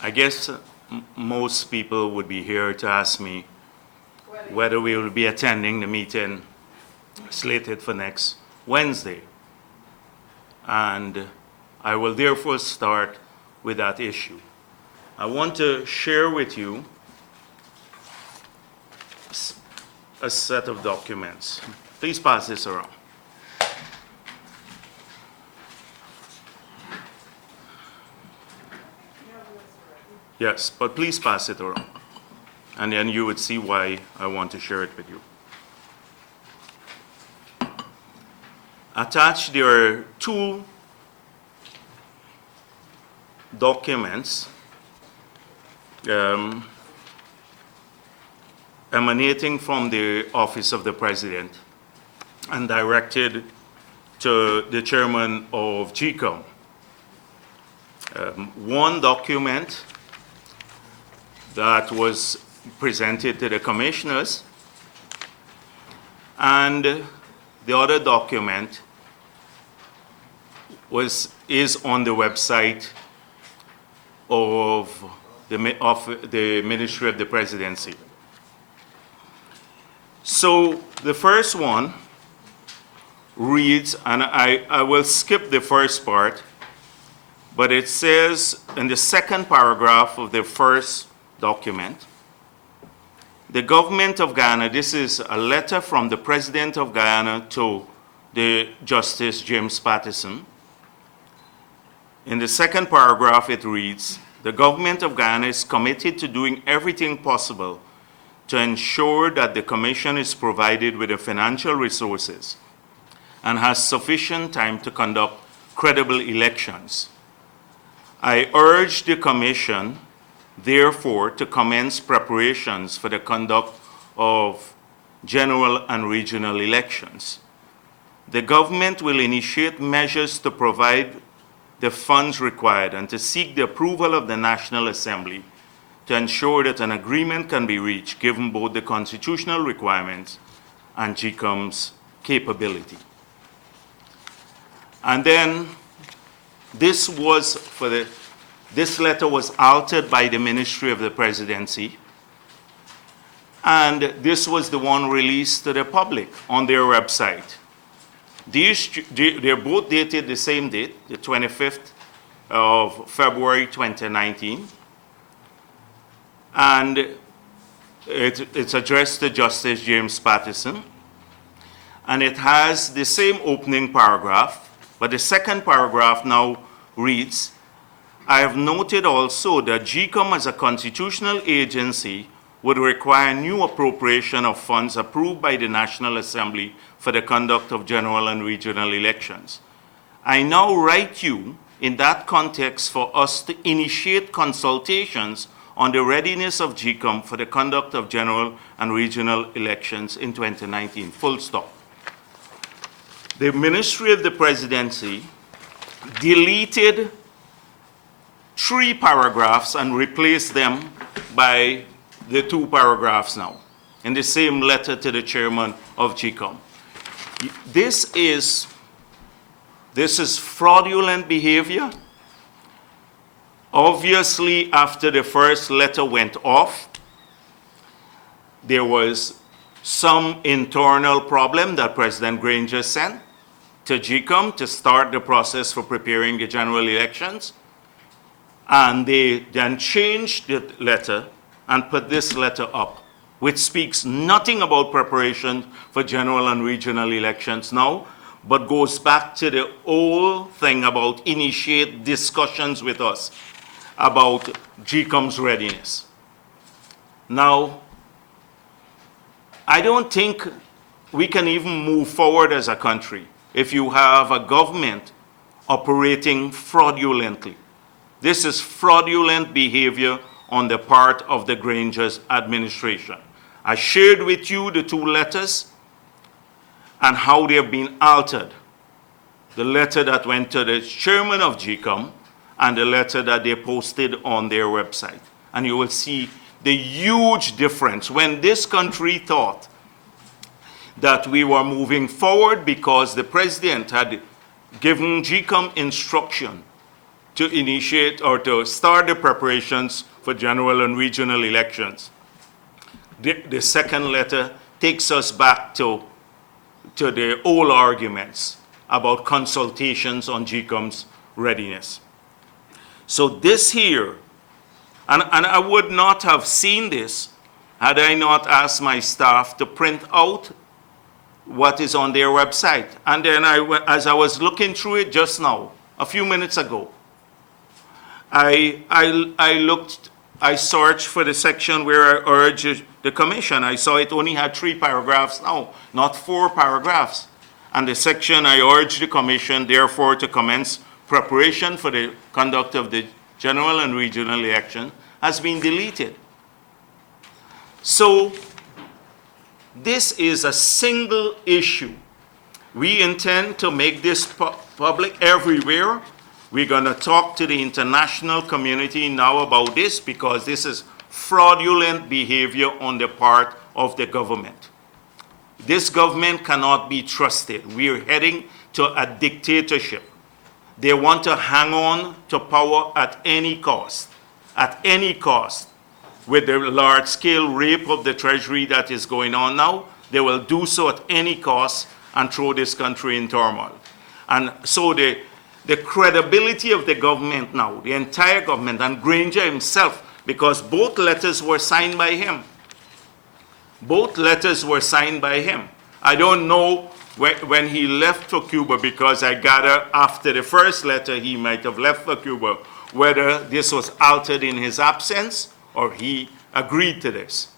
I guess most people would be here to ask me whether we will be attending the meeting slated for next Wednesday. And I will therefore start with that issue. I want to share with you a set of documents. Please pass this around. Yes, but please pass it around. And then you would see why I want to share it with you. Attached, there are two documents emanating from the Office of the President and directed to the Chairman of GCOM. One document that was presented to the commissioners, and the other document is on the website of the Ministry of the Presidency. So the first one reads, and I will skip the first part, but it says in the second paragraph of the first document, the government of Guyana, this is a letter from the President of Guyana to the Justice James Patterson. In the second paragraph it reads, the government of Guyana is committed to doing everything possible to ensure that the Commission is provided with the financial resources and has sufficient time to conduct credible elections. I urge the Commission therefore to commence preparations for the conduct of general and regional elections. The government will initiate measures to provide the funds required and to seek the approval of the National Assembly to ensure that an agreement can be reached given both the constitutional requirements and GCOM's capability. And then this letter was altered by the Ministry of the Presidency, and this was the one released to the public on their website. They're both dated the same date, the 25th of February 2019, and it's addressed to Justice James Patterson, and it has the same opening paragraph, but the second paragraph now reads, I have noted also that GCOM as a constitutional agency would require new appropriation of funds approved by the National Assembly for the conduct of general and regional elections. I now write you in that context for us to initiate consultations on the readiness of GCOM for the conduct of general and regional elections in 2019, full stop. The Ministry of the Presidency deleted 3 paragraphs and replaced them by the 2 paragraphs now in the same letter to the chairman of GCOM. This is fraudulent behavior. Obviously, after the first letter went off, there was some internal problem that President Granger sent to GCOM to start the process for preparing the general elections. And they then changed the letter and put this letter up, which speaks nothing about preparation for general and regional elections now, but goes back to the old thing about initiate discussions with us about GCOM's readiness. Now, I don't think we can even move forward as a country if you have a government operating fraudulently. This is fraudulent behavior on the part of the Granger's administration. I shared with you the 2 letters and how they have been altered. The letter that went to the chairman of GCOM and the letter that they posted on their website. And you will see the huge difference when this country thought that we were moving forward because the president had given GCOM instruction to initiate or to start the preparations for general and regional elections. The second letter takes us back to the old arguments about consultations on GCOM's readiness. So this here, and I would not have seen this had I not asked my staff to print out what is on their website. And then as I was looking through it just now, a few minutes ago, I searched for the section where I urged the commission. I saw it only had 3 paragraphs now, not 4 paragraphs. And the section I urged the commission, therefore, to commence preparation for the conduct of the general and regional election has been deleted. So this is a single issue. We intend to make this public everywhere. We're going to talk to the international community now about this because this is fraudulent behavior on the part of the government. This government cannot be trusted. We are heading to a dictatorship. They want to hang on to power at any cost, With the large-scale rape of the Treasury that is going on now, they will do so at any cost and throw this country in turmoil. And so the credibility of the government now, the entire government, and Granger himself, because both letters were signed by him. Both letters were signed by him. I don't know when he left for Cuba, because I gather after the first letter he might have left for Cuba, whether this was altered in his absence or he agreed to this,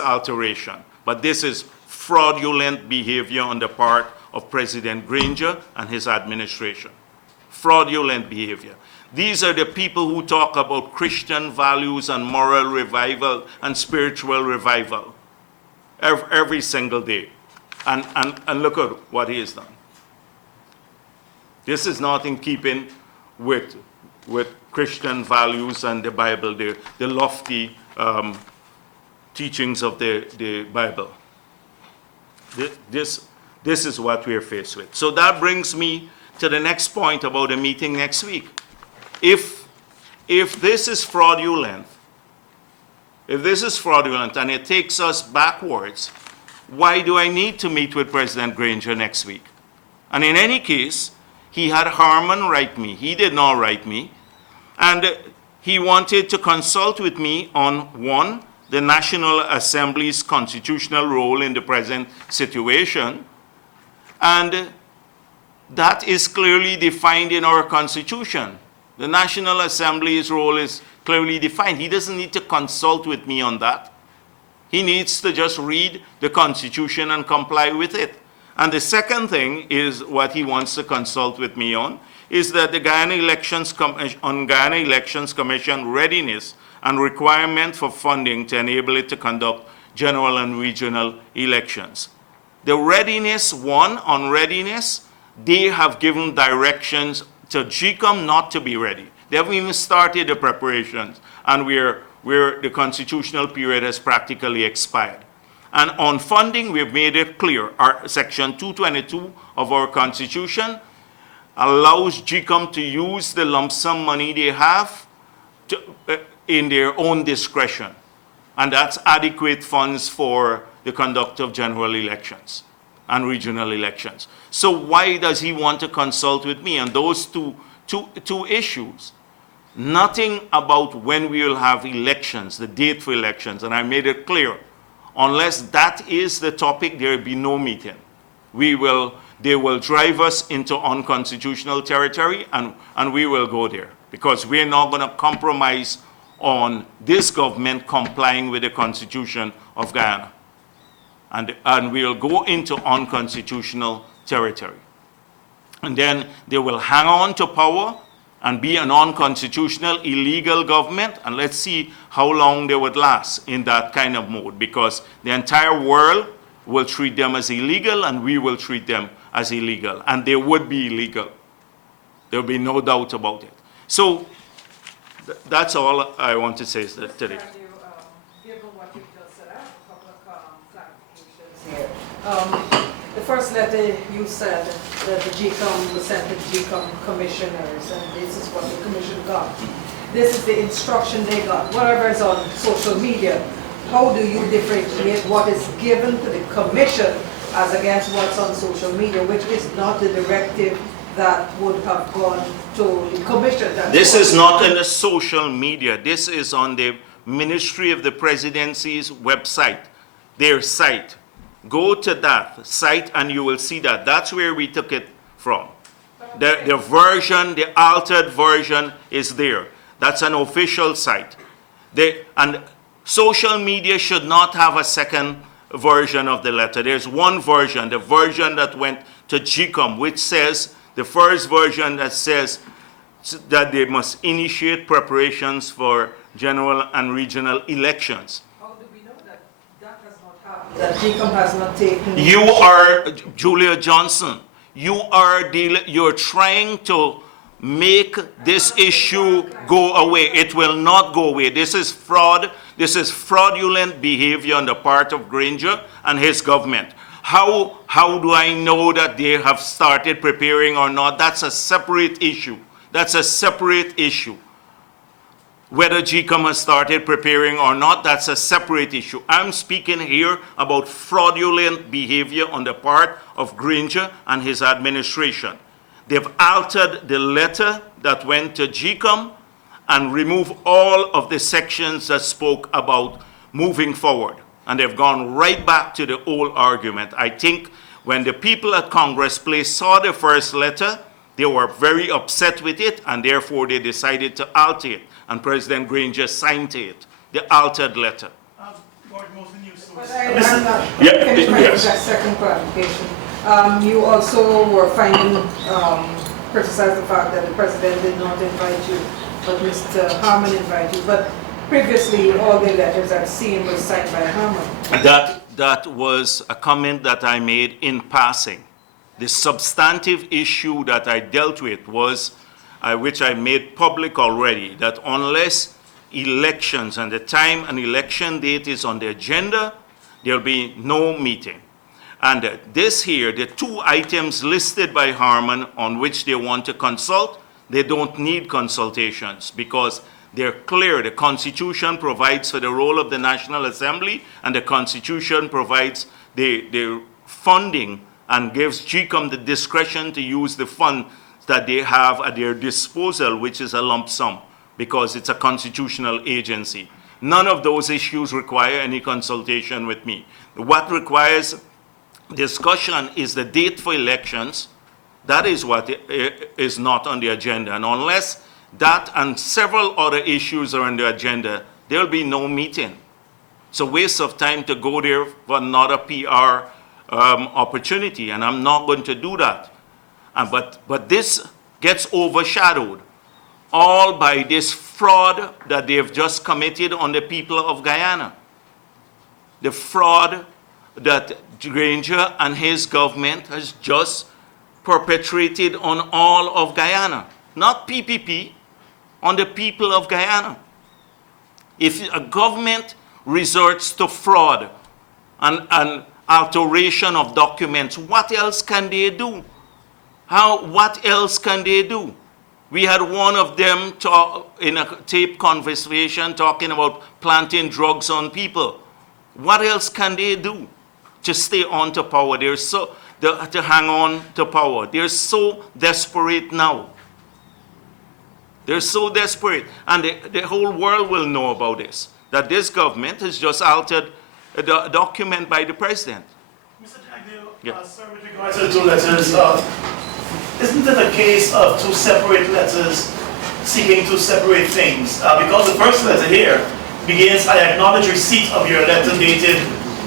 alteration. But this is fraudulent behavior on the part of President Granger and his administration. Fraudulent behavior. These are the people who talk about Christian values and moral revival and spiritual revival every single day. And look at what he has done. This is not in keeping with Christian values and the Bible, the lofty teachings of the Bible. This is what we are faced with. So that brings me to the next point about the meeting next week. If this is fraudulent, and it takes us backwards, why do I need to meet with President Granger next week? And in any case, he had Harman write me. He did not write me. And he wanted to consult with me on, 1, the National Assembly's constitutional role in the present situation. And that is clearly defined in our Constitution. The National Assembly's role is clearly defined. He doesn't need to consult with me on that. He needs to just read the Constitution and comply with it. And the second thing is what he wants to consult with me on is that the Guyana Elections Commission readiness and requirement for funding to enable it to conduct general and regional elections. The readiness, on readiness, they have given directions to GCOM not to be ready. They haven't even started the preparations, and the constitutional period has practically expired. And on funding, we've made it clear. Our Section 222 of our Constitution allows GCOM to use the lump sum money they have in their own discretion. And that's adequate funds for the conduct of general elections and regional elections. So why does he want to consult with me on those two issues? Nothing about when we will have elections, the date for elections, and I made it clear. Unless that is the topic, there will be no meeting. They will drive us into unconstitutional territory, and we will go there, because we're not going to compromise on this government complying with the Constitution of Guyana. And we'll go into unconstitutional territory. And then they will hang on to power and be an unconstitutional, illegal government, and let's see how long they would last in that kind of mode, because the entire world will treat them as illegal, and we will treat them as illegal, and they would be illegal. There will be no doubt about it. So that's all I want to say today. Given what you just said, I have a couple of clarifications here. The first letter you said that the GCOM was sent to GCOM commissioners, and this is what the commission got. This is the instruction they got. Whatever is on social media, how do you differentiate what is given to the commission as against what's on social media, which is not the directive that would have gone to the commission? This is not in the social media. This is on the Ministry of the Presidency's website, their site. Go to that site and you will see that. That's where we took it from. The version, the altered version is there. That's an official site. And social media should not have a second version of the letter. There's one version, the version that went to GCOM, which says, the first version that says that they must initiate preparations for general and regional elections. How do we know that that has not happened? That GCOM has not taken... You are, Julia Johnson, you're trying to make this issue go away. It will not go away. This is fraud. This is fraudulent behavior on the part of Granger and his government. How do I know that they have started preparing or not? That's a separate issue. That's a separate issue. Whether GCOM has started preparing or not, that's a separate issue. I'm speaking here about fraudulent behavior on the part of Granger and his administration. They've altered the letter that went to GCOM and removed all of the sections that spoke about moving forward. And they've gone right back to the old argument. I think when the people at Congress Place saw the first letter, they were very upset with it, and therefore they decided to alter it. And President Granger signed it, the altered letter. But I'm not finished my second clarification. You also were criticized the fact that the president did not invite you, but Mr. Harman invited you. But previously, all the letters I've seen were signed by Harman. That was a comment that I made in passing. The substantive issue that I dealt with was, which I made public already, that unless elections and the time an election date is on the agenda, there'll be no meeting. And this here, the two items listed by Harman on which they want to consult, they don't need consultations because they're clear. The Constitution provides for the role of the National Assembly, and the Constitution provides the funding and gives GCOM the discretion to use the fund that they have at their disposal, which is a lump sum, because it's a constitutional agency. None of those issues require any consultation with me. What requires discussion is the date for elections. That is what is not on the agenda. And unless that and several other issues are on the agenda, there'll be no meeting. It's a waste of time to go there for another PR opportunity, and I'm not going to do that. But this gets overshadowed all by this fraud that they've just committed on the people of Guyana. The fraud that Granger and his government has just perpetrated on all of Guyana. Not PPP, on the people of Guyana. If a government resorts to fraud and alteration of documents, what else can they do? What else can they do? We had one of them in a tape conversation talking about planting drugs on people. What else can they do to stay on to power? To hang on to power. They're so desperate now. They're so desperate. And the whole world will know about this, that this government has just altered a document by the president. Mr. Jagdeo, Yeah. sir, with regards to the two letters, isn't it a case of two separate letters seeking two separate things? Because the first letter here begins, I acknowledge receipt of your letter dated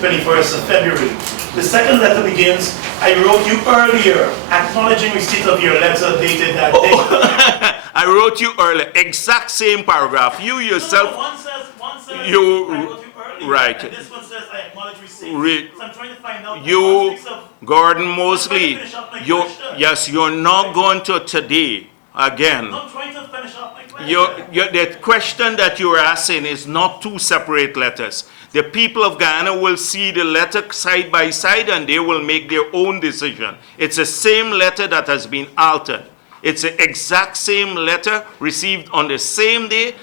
21st of February. The second letter begins, I wrote you earlier, acknowledging receipt of your letter dated that day. I wrote you earlier, exact same paragraph. You yourself, No, one says, I you, wrote you earlier, right. and this one says, I acknowledge receipt. So I'm trying to find out. You, Gordon Mosley, yes, you're not going to today again, I'm trying to finish up my question. the question that you're asking is not two separate letters. The people of Guyana will see the letter side by side and they will make their own decision. It's the same letter that has been altered. It's the exact same letter received on the same day,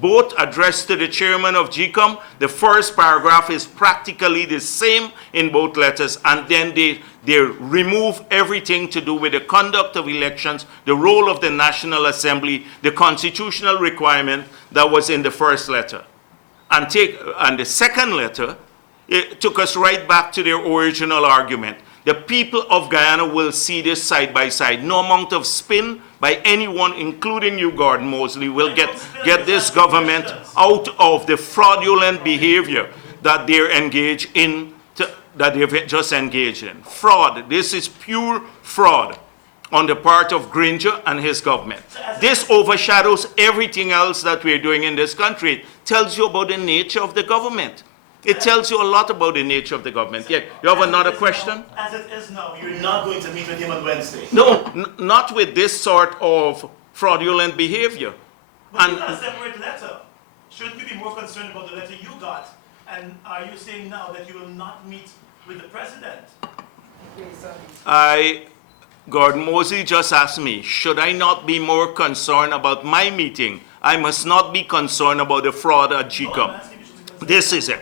both addressed to the chairman of GCOM. The first paragraph is practically the same in both letters, and then they remove everything to do with the conduct of elections, the role of the National Assembly, the constitutional requirement that was in the first letter. And the second letter, it took us right back to their original argument. The people of Guyana will see this side by side. No amount of spin by anyone, including you, Gordon Mosley, will get this government out of the fraudulent behavior that they're engaged in, that they've just engaged in. Fraud. This is pure fraud on the part of Granger and his government. This overshadows everything else that we're doing in this country. It tells you about the nature of the government. It tells you a lot about the nature of the government. Yeah, you have another question? As it is now, you're not going to meet with him on Wednesday. No, not with this sort of fraudulent behavior. But you got a separate letter. Shouldn't you be more concerned about the letter you got? And are you saying now that you will not meet with the president? Gordon Mosley just asked me, should I not be more concerned about my meeting? I must not be concerned about the fraud at GCOM. This is it.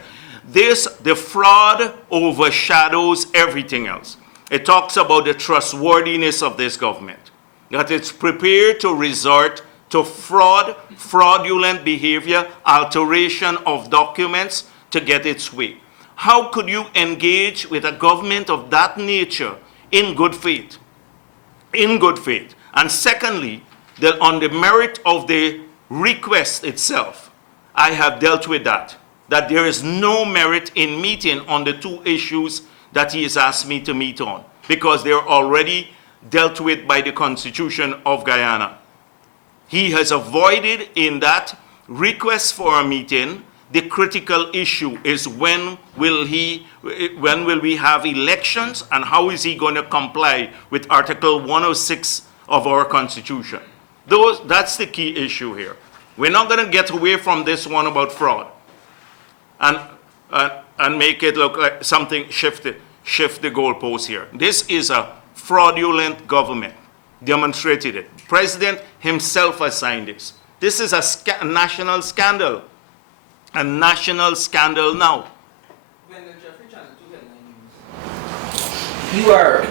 The fraud overshadows everything else. It talks about the trustworthiness of this government, that it's prepared to resort to fraudulent behavior, alteration of documents to get its way. How could you engage with a government of that nature in good faith? In good faith. And secondly, on the merit of the request itself, I have dealt with that there is no merit in meeting on the two issues that he has asked me to meet on, because they're already dealt with by the Constitution of Guyana. He has avoided in that request for a meeting. The critical issue is when will we have elections, and how is he going to comply with Article 106 of our Constitution? That's the key issue here. We're not going to get away from this one about fraud and make it look like something shift the goalposts here. This is a fraudulent government. Demonstrated it. President himself has signed this. This is a national scandal. A national scandal now. You are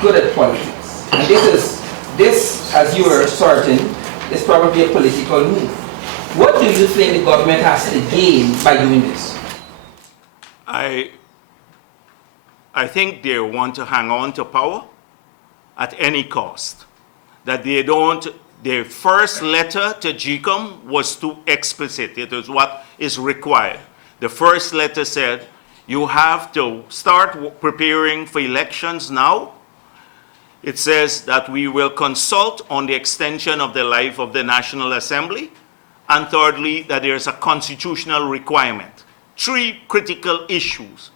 good at politics. And this, as you are certain, is probably a political move. What do you think the government has to gain by doing this? I think they want to hang on to power at any cost. That they don't. Their first letter to GCOM was too explicit. It was what is required. The first letter said, you have to start preparing for elections now. It says that we will consult on the extension of the life of the National Assembly. And thirdly, that there's a constitutional requirement. Three critical issues.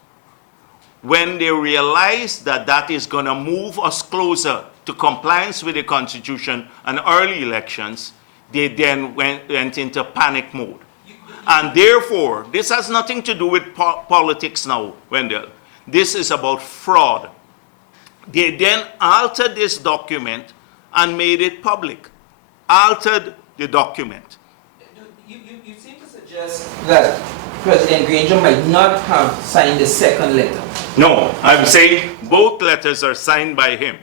When they realize that that is going to move us closer to compliance with the Constitution and early elections, they then went into panic mode. And therefore, this has nothing to do with politics now, Wendell. This is about fraud. They then altered this document and made it public. Altered the document. You seem to suggest that President Granger might not have signed the second letter. No, I'm saying both letters are signed by him.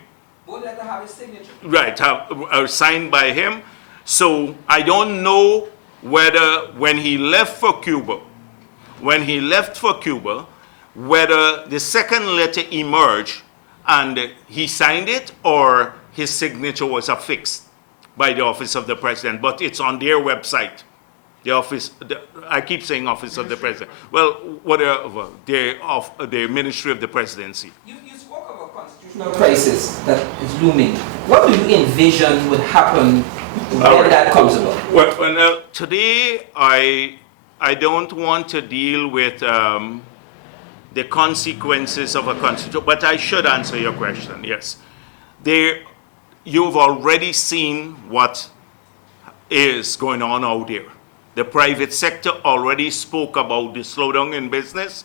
Both letters have his signature. Right, are signed by him. So I don't know whether when he left for Cuba, whether the second letter emerged and he signed it or his signature was affixed by the Office of the President, but it's on their website. I keep saying Office of the President. Well, whatever, the Ministry of the Presidency. You spoke of a constitutional crisis that is looming. What do you envision would happen when that comes about? Well, today I don't want to deal with the consequences of a constitution, but I should answer your question, yes. you've already seen what is going on out there. The private sector already spoke about the slowdown in business.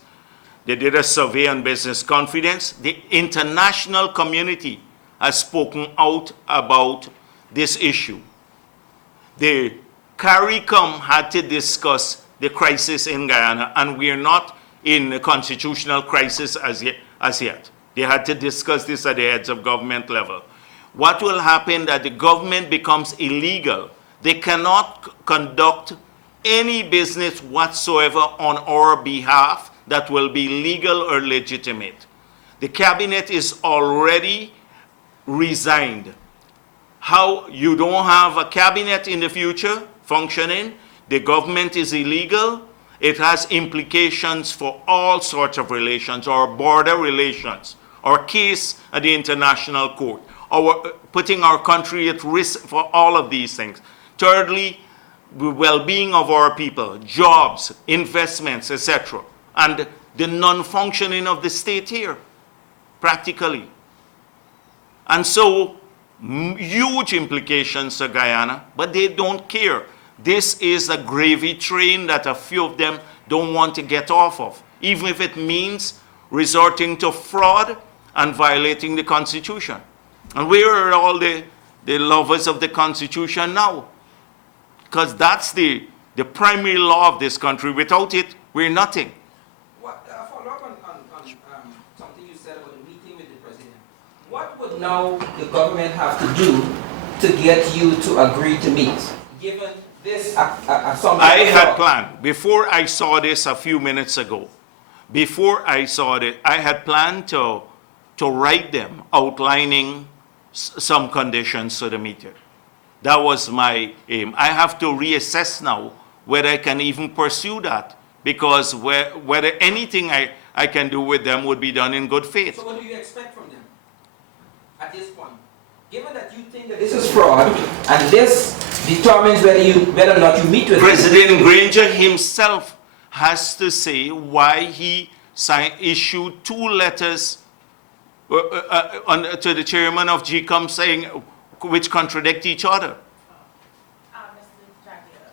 They did a survey on business confidence. The international community has spoken out about this issue. The CARICOM had to discuss the crisis in Guyana, and we are not in a constitutional crisis as yet. They had to discuss this at the heads of government level. What will happen that the government becomes illegal? They cannot conduct any business whatsoever on our behalf that will be legal or legitimate. The cabinet is already resigned. How you don't have a cabinet in the future functioning, the government is illegal, it has implications for all sorts of relations, our border relations, our case at the international court, putting our country at risk for all of these things. Thirdly, the well-being of our people, jobs, investments, etc., and the non-functioning of the state here, practically. And so, huge implications to Guyana, but they don't care. This is a gravy train that a few of them don't want to get off of, even if it means resorting to fraud and violating the Constitution. And where are all the lovers of the Constitution now? Because that's the primary law of this country. Without it, we're nothing. What, follow up on something you said about the meeting with the president. What would now the government have to do to get you to agree to meet, given this assumption? I had planned, before I saw this a few minutes ago, before I saw it, I had planned to write them outlining some conditions to the meeting. That was my aim. I have to reassess now whether I can even pursue that, because whether anything I can do with them would be done in good faith. So what do you expect from them at this point? Given that you think that this is fraud, and this determines whether or not you meet with President Granger himself has to say why he issued 2 letters to the chairman of GCOM saying, which contradict each other. Mr. Jagdeo,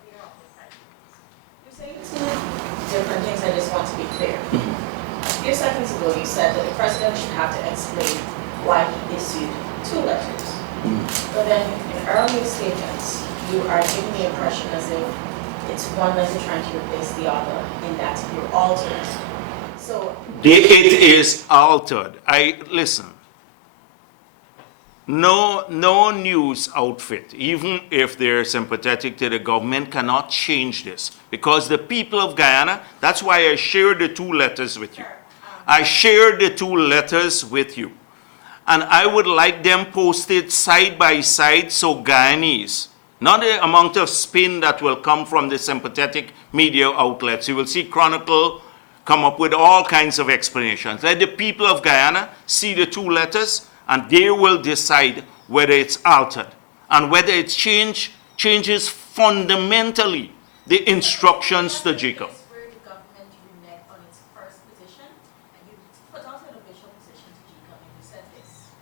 you're saying 2 different things. I just want to be clear. A few seconds ago, you said that the president should have to explain why he issued 2 letters. But then, in earlier statements, you are giving the impression as if it's one letter trying to replace the other, and that you're altering. So it is altered. Listen. No news outfit, even if they're sympathetic to the government, cannot change this. Because the people of Guyana, that's why I shared the 2 letters with you. I shared the 2 letters with you. And I would like them posted side by side so Guyanese, not the amount of spin that will come from the sympathetic media outlets. You will see Chronicle come up with all kinds of explanations. Let the people of Guyana see the 2 letters, and they will decide whether it's altered and whether it changes fundamentally the instructions to GCOM. where the government reneged on its first position, and you put out an official position to GCOM, and you said this.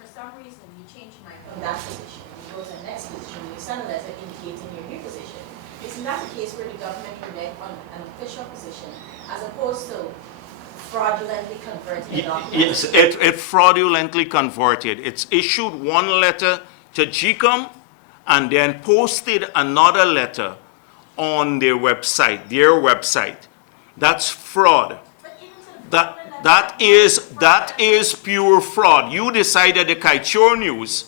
For some reason, you changed your mind on that position, and you go to the next position, and you send a letter indicating your new position. Isn't that the case where the government reneged on an official position, as opposed to fraudulently converting a document? Yes, it fraudulently converted. It's issued 1 letter to GCOM and then posted another letter on their website. That's fraud. But even to the That is pure fraud. You decide at the Kaichur News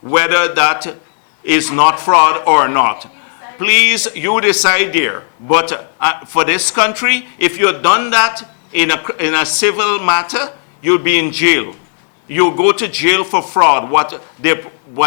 whether that is not fraud or not. Please, you decide there. But for this country, if you've done that in a civil matter, you'll be in jail. You'll go to jail for fraud, what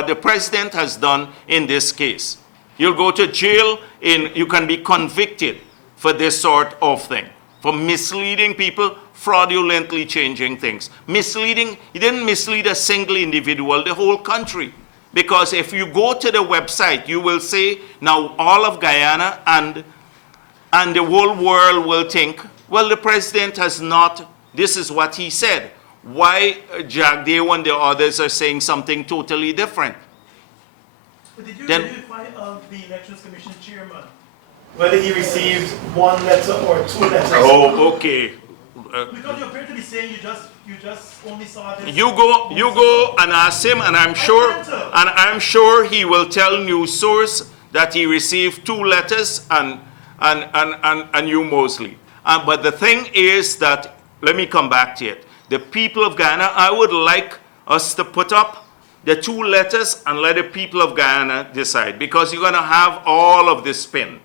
the president has done in this case. You'll go to jail, you can be convicted for this sort of thing, for misleading people, fraudulently changing things. Misleading, he didn't mislead a single individual, the whole country. Because if you go to the website, you will say, now all of Guyana and the whole world will think, well, the president has not, this is what he said. why Jagdeo and the others are saying something totally different. But did you Then- verify of the Elections Commission chairman whether he received one letter or two letters? Oh, okay. Because you appear to be saying you just only saw this. You go and ask him, and I'm sure he will tell News Source that he received 2 letters and you mostly. But the thing is that, let me come back to it. The people of Guyana, I would like us to put up the 2 letters and let the people of Guyana decide, because you're going to have all of this spin.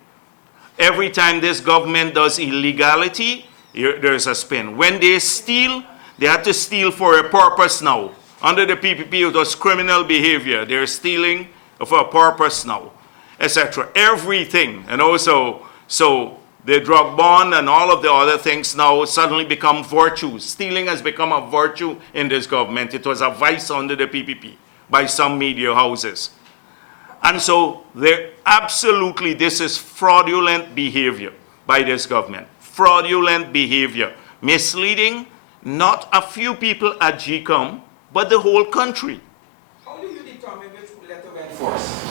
Every time this government does illegality, there's a spin. When they steal, they have to steal for a purpose now. Under the PPP, it was criminal behavior. They're stealing for a purpose now, etc. Everything. And also, so the drug bond and all of the other things now suddenly become virtues. Stealing has become a virtue in this government. It was a vice under the PPP by some media houses. And so absolutely, this is fraudulent behavior by this government. Fraudulent behavior. Misleading not a few people at GCOM, but the whole country. How do you determine which letter went first?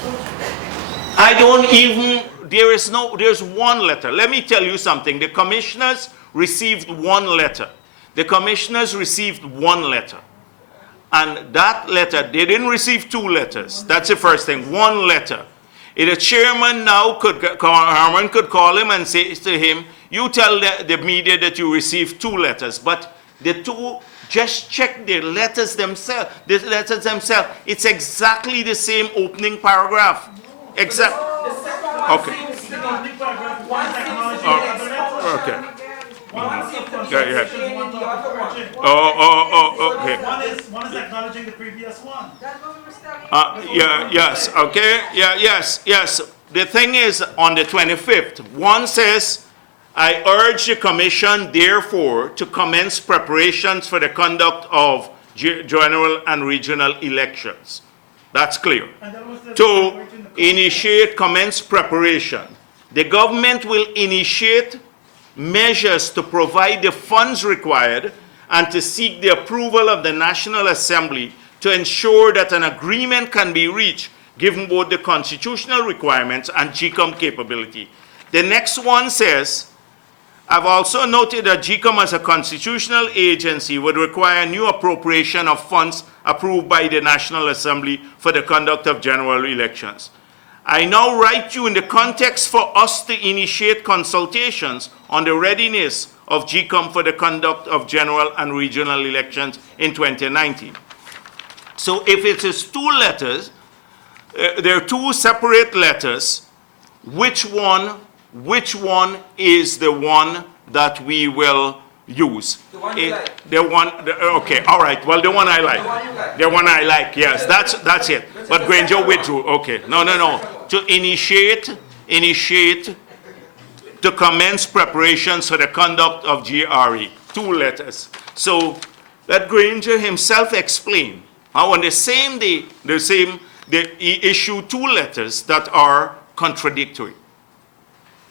I don't even, there's 1 letter. Let me tell you something. The commissioners received 1 letter. The commissioners received 1 letter. And that letter, they didn't receive 2 letters. That's the first thing, 1 letter. If the chairman now Harman could call him and say to him, you tell the media that you received 2 letters, but the 2, just check the letters themselves. The letters themselves, it's exactly the same opening paragraph. Exactly. Okay. Okay. Yeah. Okay. One is acknowledging the previous one. Yes, okay, yes. The thing is, on the 25th, one says, I urge the commission, therefore, to commence preparations for the conduct of general and regional elections. That's clear. To initiate, commence preparation. The government will initiate measures to provide the funds required and to seek the approval of the National Assembly to ensure that an agreement can be reached given both the constitutional requirements and GCOM capability. The next one says, I've also noted that GCOM as a constitutional agency would require new appropriation of funds approved by the National Assembly for the conduct of general elections. I now write you in the context for us to initiate consultations on the readiness of GCOM for the conduct of general and regional elections in 2019. So if it is 2 letters, there are 2 separate letters, which one is the one that we will use? The one you like. Okay, all right, well, the one I like. The one you like. The one I like, yes, that's it. But Granger withdrew, okay. No. To initiate, to commence preparations for the conduct of GRE. 2 letters. So let Granger himself explain how on the same day, he issued 2 letters that are contradictory.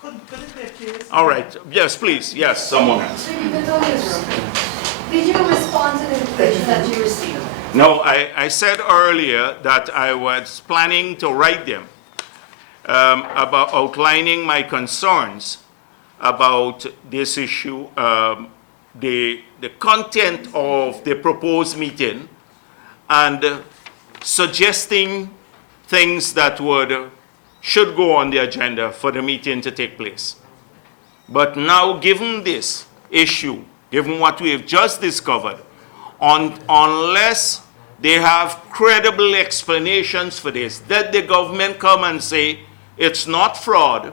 Could it be a case? All right, yes, please, yes, someone else. Did you respond to the invitation that you received? No, I said earlier that I was planning to write them about outlining my concerns about this issue, the content of the proposed meeting, and suggesting things that should go on the agenda for the meeting to take place. But now, given this issue, given what we have just discovered, unless they have credible explanations for this, that the government come and say, it's not fraud,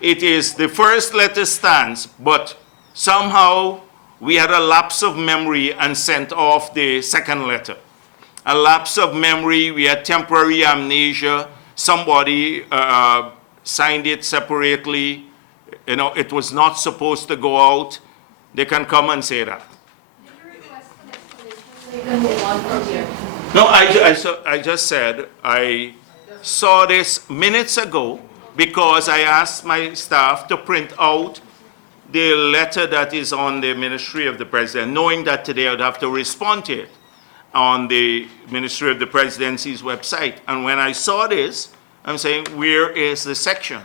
it is the first letter stands, but somehow we had a lapse of memory and sent off the second letter. A lapse of memory, we had temporary amnesia, somebody signed it separately, it was not supposed to go out. They can come and say that. Did you request an explanation so you can move on from here? No, I just said I saw this minutes ago because I asked my staff to print out the letter that is on the Ministry of the President, knowing that today I'd have to respond to it on the Ministry of the Presidency's website. And when I saw this, I'm saying, where is the section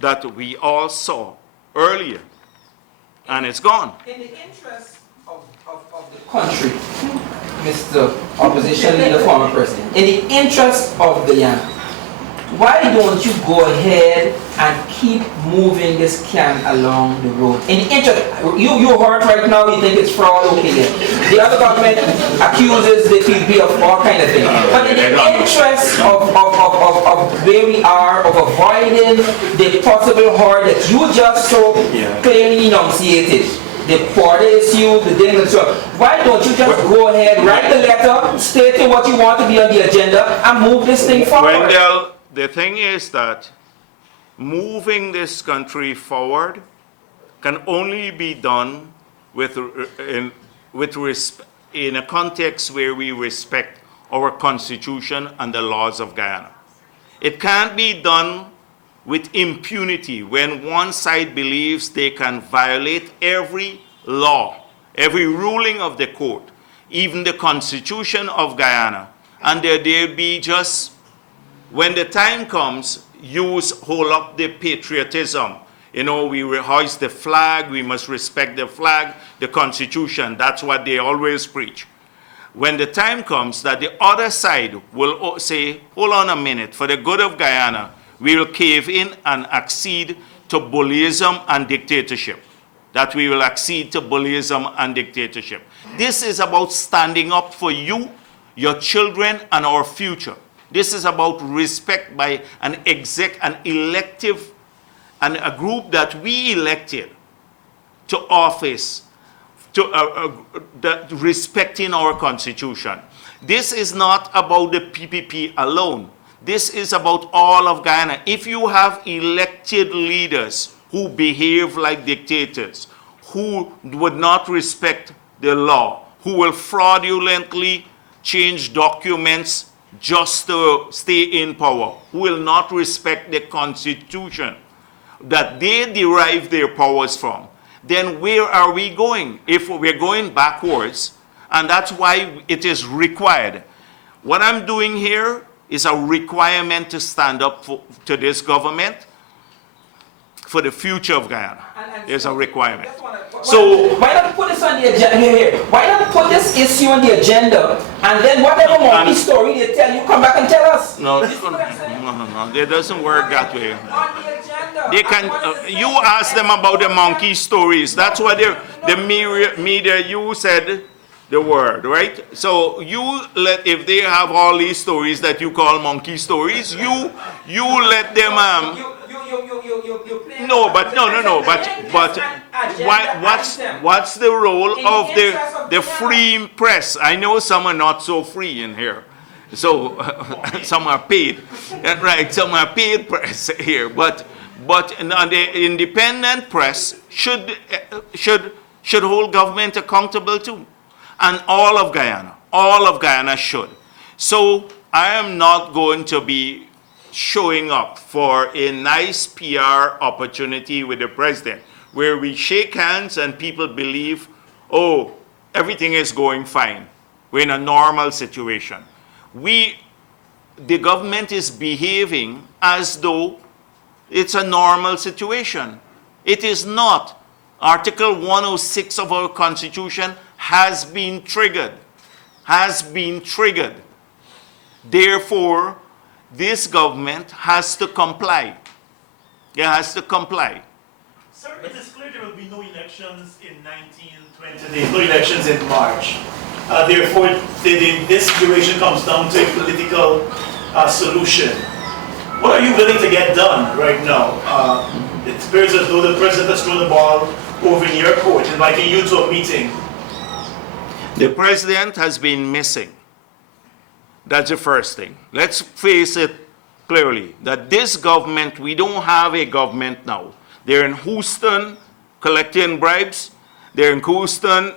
that we all saw earlier? And it's gone. In the interest of the country, Mr. Opposition Leader, former President, in the interest of Guyana, why don't you go ahead and keep moving this can along the road? In the interest, you hurt right now, you think it's fraud, okay then. The other government accuses the PPP of all kind of things. But in the interest of where we are, of avoiding the possible harm that you just so clearly enunciated, the border issue, the thing and so on. Why don't you just go ahead, write the letter, stating what you want to be on the agenda, and move this thing forward? Wendell, the thing is that moving this country forward can only be done in a context where we respect our Constitution and the laws of Guyana. It can't be done with impunity when one side believes they can violate every law, every ruling of the court, even the Constitution of Guyana, and there be just, when the time comes, hold up the patriotism. You know, we hoist the flag, we must respect the flag, the Constitution. That's what they always preach. When the time comes that the other side will say, hold on a minute, for the good of Guyana, we will cave in and accede to bullyism and dictatorship. That we will accede to bullyism and dictatorship. This is about standing up for you, your children, and our future. This is about respect by an elective, and a group that we elected to office, respecting our Constitution. This is not about the PPP alone. This is about all of Guyana. If you have elected leaders who behave like dictators, who would not respect the law, who will fraudulently change documents just to stay in power, who will not respect the Constitution that they derive their powers from, then where are we going? If we're going backwards, and that's why it is required. What I'm doing here is a requirement to stand up to this government for the future of Guyana. There's a requirement. So why not put this on the agenda here? Why not put this issue on the agenda, and then whatever monkey story they tell you, come back and tell us? No, it doesn't work that way. They can. You ask them about the monkey stories. That's what the media. You said the word, right? So you if they have all these stories that you call monkey stories, you let them no. But what's the role of the free press? I know some are not so free in here, so some are paid, right? Some are paid press here, but the independent press should hold government accountable too. And all of Guyana should. So I am not going to be showing up for a nice PR opportunity with the president, where we shake hands and people believe, oh, everything is going fine. We're in a normal situation. The government is behaving as though it's a normal situation. It is not. Article 106 of our Constitution has been triggered. Therefore, this government has to comply. It has to comply. Sir, it is clear there will be no elections in 1920. There are no elections in March. Therefore, this duration comes down to a political solution. What are you willing to get done right now? It appears as though the president has thrown the ball over in your court, inviting you to a meeting. The president has been missing. That's the first thing. Let's face it clearly, that this government, we don't have a government now. They're in Houston collecting bribes. They're in Houston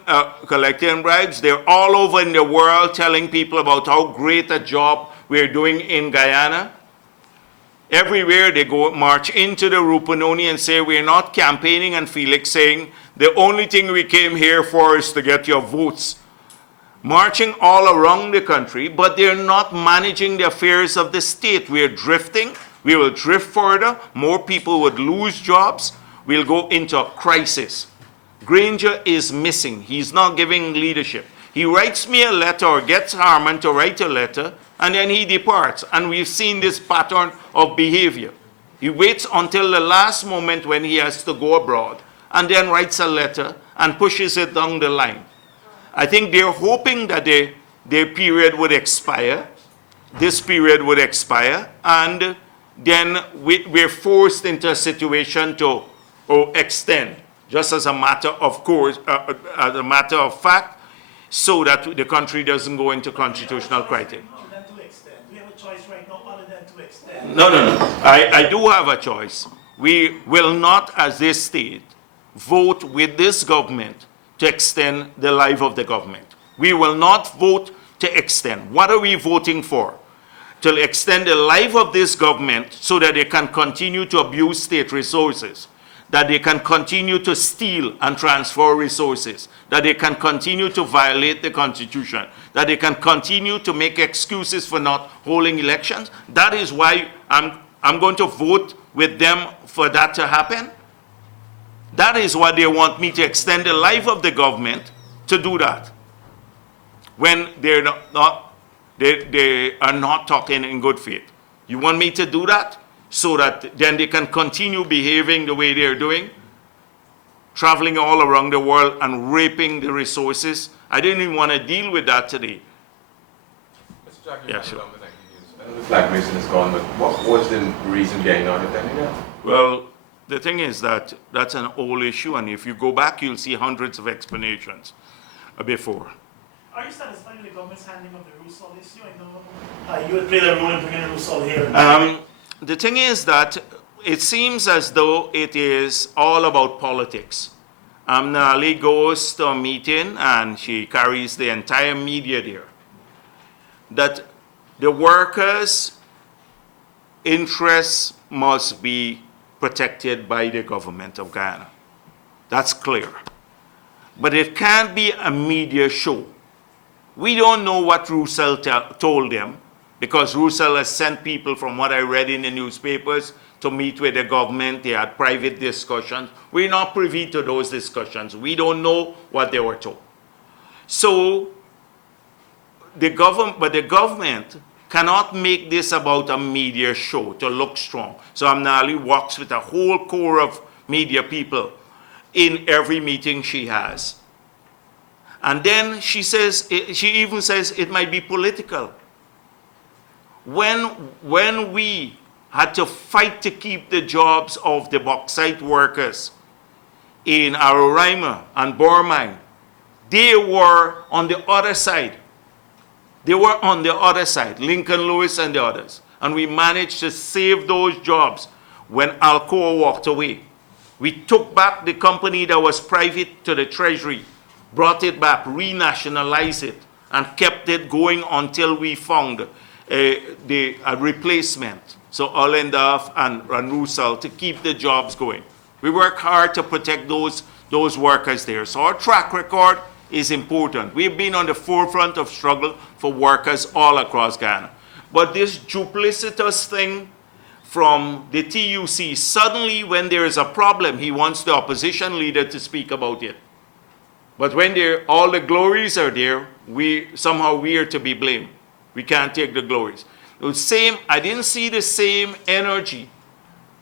collecting bribes. They're all over in the world telling people about how great a job we're doing in Guyana. Everywhere they go march into the Rupunoni and say, we're not campaigning, and Felix saying, the only thing we came here for is to get your votes. Marching all around the country, but they're not managing the affairs of the state. We're drifting. We will drift further. More people would lose jobs. We'll go into a crisis. Granger is missing. He's not giving leadership. He writes me a letter or gets Harman to write a letter, and then he departs. And we've seen this pattern of behavior. He waits until the last moment when he has to go abroad, and then writes a letter and pushes it down the line. I think they're hoping that their period would expire. This period would expire, and then we're forced into a situation to extend, just as a matter of course, as a matter of fact, so that the country doesn't go into constitutional crisis. Other than to extend. We have a choice right now other than to extend. No. I do have a choice. We will not, as this state, vote with this government to extend the life of the government. We will not vote to extend. What are we voting for? To extend the life of this government so that they can continue to abuse state resources, that they can continue to steal and transfer resources, that they can continue to violate the Constitution, that they can continue to make excuses for not holding elections. That is why I'm going to vote with them for that to happen. That is why they want me to extend the life of the government to do that. When they are not talking in good faith. You want me to do that so that then they can continue behaving the way they're doing, traveling all around the world and raping the resources? I didn't even want to deal with that today. Mr. Jagdeo, Yeah, sure. I know the flag raising is gone, but what was the reason behind not attending that? Well, the thing is that that's an old issue, and if you go back, you'll see hundreds of explanations before. Are you satisfied with the government's handling of the Rusal issue? I know you had played a role in bringing Rusal here. The thing is that it seems as though it is all about politics. Amnali goes to a meeting and she carries the entire media there. That the workers' interests must be protected by the government of Guyana. That's clear. But it can't be a media show. We don't know what Roussel told them, because Roussel has sent people, from what I read in the newspapers, to meet with the government. They had private discussions. We're not privy to those discussions. We don't know what they were told. So, the government cannot make this about a media show to look strong. So Amnali walks with a whole core of media people in every meeting she has. And then she even says it might be political. When we had to fight to keep the jobs of the bauxite workers in Aroraima and Bormine, they were on the other side. They were on the other side, Lincoln Lewis and the others. And we managed to save those jobs when Alcoa walked away. We took back the company that was private to the Treasury, brought it back, renationalized it, and kept it going until we found a replacement. So Ollendorf and Roussel to keep the jobs going. We work hard to protect those workers there. So our track record is important. We've been on the forefront of struggle for workers all across Ghana. But this duplicitous thing from the TUC, suddenly when there is a problem, he wants the opposition leader to speak about it. But when all the glories are there, somehow we are to be blamed. We can't take the glories. I didn't see the same energy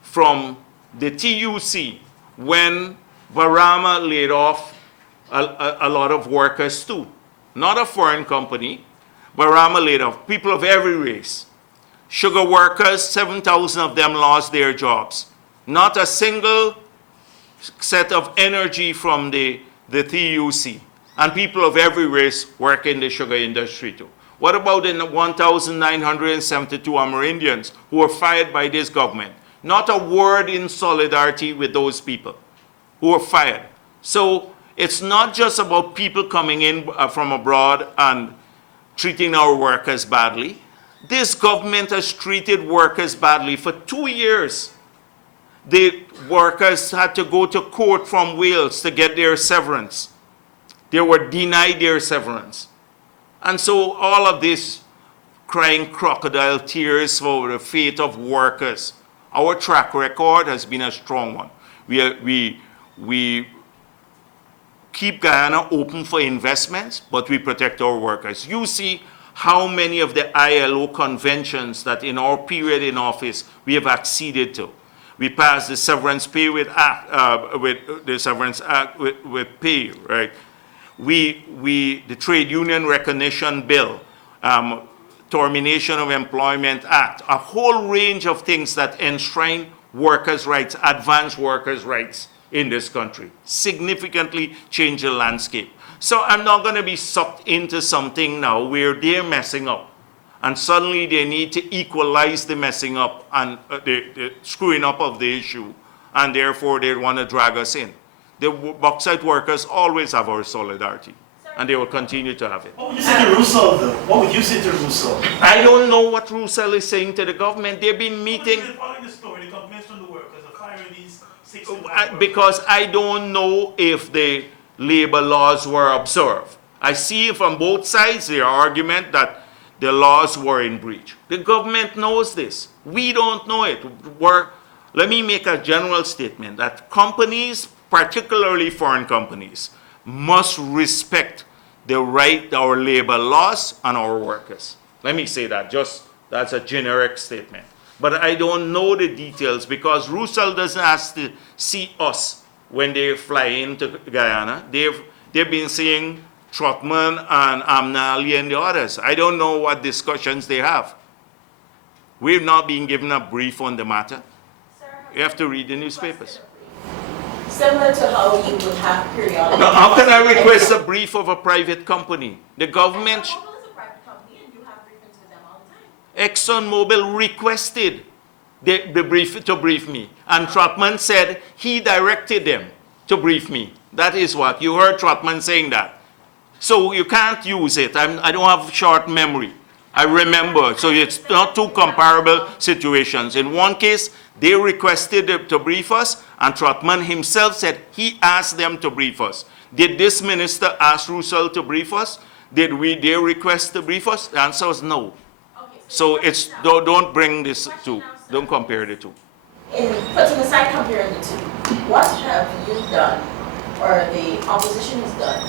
from the TUC when Barama laid off a lot of workers too. Not a foreign company. Barama laid off people of every race. Sugar workers, 7,000 of them lost their jobs. Not a single set of energy from the TUC. And people of every race work in the sugar industry too. What about the 1,972 Amerindians who were fired by this government? Not a word in solidarity with those people who were fired. So it's not just about people coming in from abroad and treating our workers badly. This government has treated workers badly for 2 years. The workers had to go to court from Wales to get their severance. They were denied their severance. And so all of this crying crocodile tears for the fate of workers. Our track record has been a strong one. We keep Guyana open for investments, but we protect our workers. You see how many of the ILO conventions that in our period in office we have acceded to. We passed the Severance Pay with the Severance Act with pay, right? The Trade Union Recognition Bill, Termination of Employment Act, a whole range of things that enshrine workers' rights, advance workers' rights in this country, significantly change the landscape. So I'm not going to be sucked into something now where they're messing up, and suddenly they need to equalize the messing up and the screwing up of the issue, and therefore they want to drag us in. The bauxite workers always have our solidarity, and they will continue to have it. What would you say to Rousseau, though? What would you say to Rousseau? I don't know what Rousseau is saying to the government. They've been meeting. Following the story, the complaints from the workers are firing these 6 Because I don't know if the labor laws were observed. I see from both sides the argument that the laws were in breach. The government knows this. We don't know it. Let me make a general statement that companies, particularly foreign companies, must respect our labor laws and our workers. Let me say that, that's a generic statement. But I don't know the details because Rousseau doesn't ask to see us when they fly into Guyana. They've been seeing Trotman and Amnali and the others. I don't know what discussions they have. We've not been given a brief on the matter. You have to read the newspapers. Similar to how you would have periodic. Now, how can I request a brief of a private company? The government, ExxonMobil is a private company and you have briefings with them all the time. ExxonMobil requested to brief me. And Trotman said he directed them to brief me. That is what. You heard Trotman saying that. So you can't use it. I don't have short memory. I remember. So it's not two comparable situations. In one case, they requested to brief us, and Trotman himself said he asked them to brief us. Did this minister ask Rousseau to brief us? Did they request to brief us? The answer was no. Okay, So it's don't bring this to, don't compare the two. in putting aside comparing the two, what have you done or the opposition has done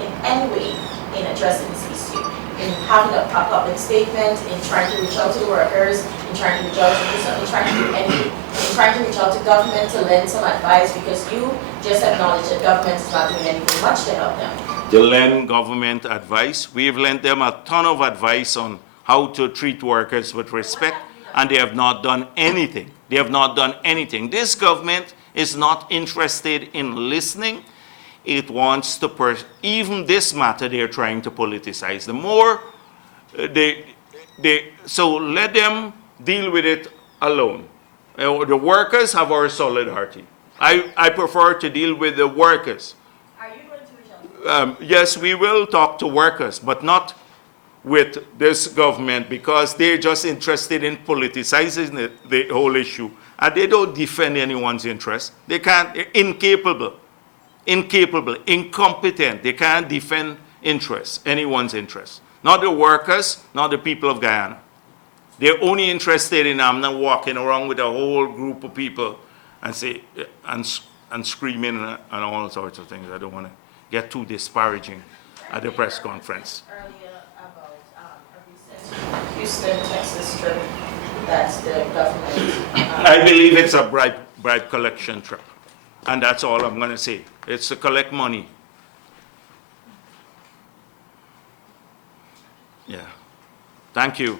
in any way in addressing this issue? In having a public statement, in trying to reach out to the workers, in trying to reach out to in trying to do anything, in trying to reach out to government to lend some advice because you just acknowledged that government is not doing anything much to help them. To lend government advice, we've lent them a ton of advice on how to treat workers with respect, and they have not done anything. They have not done anything. This government is not interested in listening. It wants to, even this matter, they're trying to politicize. The more, so let them deal with it alone. The workers have our solidarity. I prefer to deal with the workers. Are you going to reach out? Yes, we will talk to workers, but not with this government because they're just interested in politicizing the whole issue. And they don't defend anyone's interest. They can't, they're incapable, incompetent. They can't defend interests, anyone's interests. Not the workers, not the people of Guyana. They're only interested in Amna walking around with a whole group of people and say, and screaming and all sorts of things. I don't want to get too disparaging at the press conference. Earlier about a recent Houston, Texas trip that the government. I believe it's a bribe collection trip. And that's all I'm going to say. It's to collect money. Yeah. Thank you.